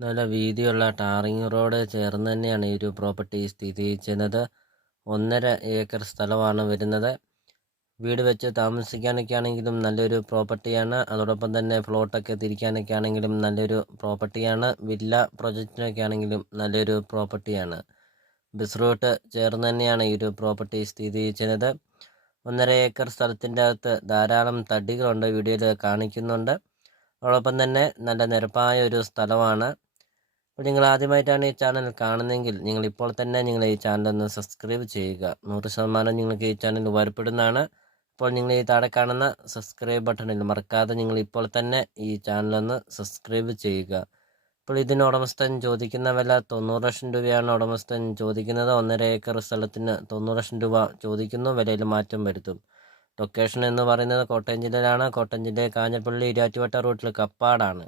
നല്ല വീതിയുള്ള tarring road ചേർന്ന് തന്നെയാണ് ഈ ഒരു പ്രോപ്പർട്ടി സ്ഥിതി ചെയ്യുന്നത്. 1.5 ഏക്കർ സ്ഥലമാണ് വരുന്നത്. വീട് വെച്ച് താമസിക്കാനൊക്കെ ആണെങ്കിലും നല്ലൊരു പ്രോപ്പർട്ടിയാണ്. അതോടൊപ്പം തന്നെ പ്ലോട്ടൊക്കെ തിരിക്കാനൊക്കെ ആണെങ്കിലും നല്ലൊരു പ്രോപ്പർട്ടിയാണ്. വില്ല പ്രൊജക്റ്റിനൊക്കെ ആണെങ്കിലും നല്ലൊരു പ്രോപ്പർട്ടിയാണ്. ബസ് റൂട്ട് ചേർന്ന് തന്നെയാണ് ഈ ഒരു പ്രോപ്പർട്ടി സ്ഥിതി ചെയ്യുന്നത്. 1.5 ഏക്കർ സ്ഥലത്തിൻ്റെ അകത്ത് ധാരാളം തടികളുണ്ട്, വീഡിയോയിൽ കാണിക്കുന്നുണ്ട്. അതോടൊപ്പം തന്നെ നല്ല നിരപ്പായ ഒരു സ്ഥലമാണ്. അപ്പോൾ നിങ്ങൾ ആദ്യമായിട്ടാണ് ഈ ചാനൽ കാണുന്നതെങ്കിൽ നിങ്ങൾ ഇപ്പോൾ തന്നെ നിങ്ങൾ ഈ ചാനൽ ഒന്ന് സബ്സ്ക്രൈബ് ചെയ്യുക. 100% നിങ്ങൾക്ക് ഈ ചാനൽ ഉപകാരപ്പെടുന്നതാണ്. അപ്പോൾ നിങ്ങൾ ഈ താഴെ കാണുന്ന സബ്സ്ക്രൈബ് ബട്ടണിൽ മറക്കാതെ നിങ്ങൾ ഇപ്പോൾ തന്നെ ഈ ചാനലൊന്ന് സബ്സ്ക്രൈബ് ചെയ്യുക. അപ്പോൾ ഇതിന് ഉടമസ്ഥൻ ചോദിക്കുന്ന വില 90 ലക്ഷം രൂപയാണ് ഉടമസ്ഥൻ ചോദിക്കുന്നത്. 1.5 ഏക്കർ സ്ഥലത്തിന് 90 ലക്ഷം രൂപ ചോദിക്കുന്നു. വിലയിൽ മാറ്റം വരുത്തും. ലൊക്കേഷൻ എന്ന് പറയുന്നത് കോട്ടയം ജില്ലയിലാണ്. കോട്ടയം ജില്ലയിൽ കാഞ്ഞിരപ്പള്ളി ഇരാറ്റുപേട്ട റൂട്ടിൽ കപ്പാടാണ്.